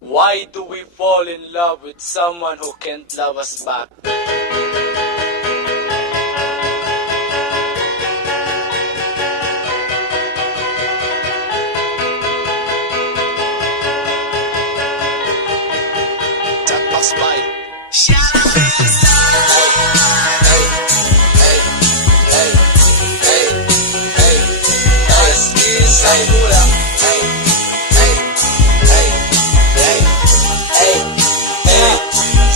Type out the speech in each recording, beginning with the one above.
Why do we fall in love with someone who can't love us back? Jackbox Mike.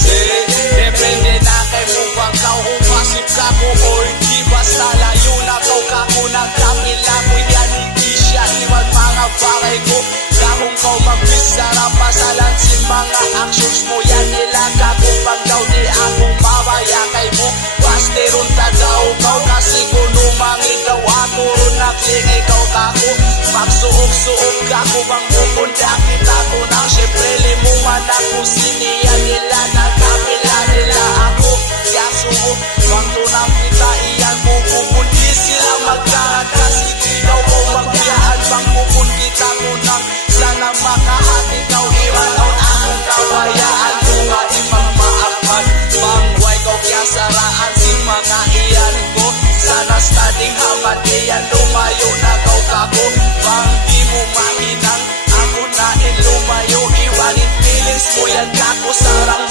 Depende na kay mo bang kau umasip ka ko o hindi basta layo na kau kako nagkapila ko yan hindi siya iwan mga bagay ko kahong kau magbisara pasalan si mga actions mo yan nila kako pag daw di ako mabaya kay mo pasteron ta daw kau kasi kuno mangi daw ako ron naklingay kau kako magsuok-suok kako bang bukunda kita ko nang syempre limuman ako siniya nila nagkapila nila ako yasuo bang tunang kita iyan bubukun di sila magkahat kasi di daw ko magbiyaan bang bukun kita ko nang sana makahati kau iwan taon akong kawayaan ko nga ipagmaakman bang huwag ko kaya saraan si mga iyan ko sana studying haman iyan lumayo na kau kako bang di mo mahinang ako na lumayo iwanin feelings mo yan kako sarang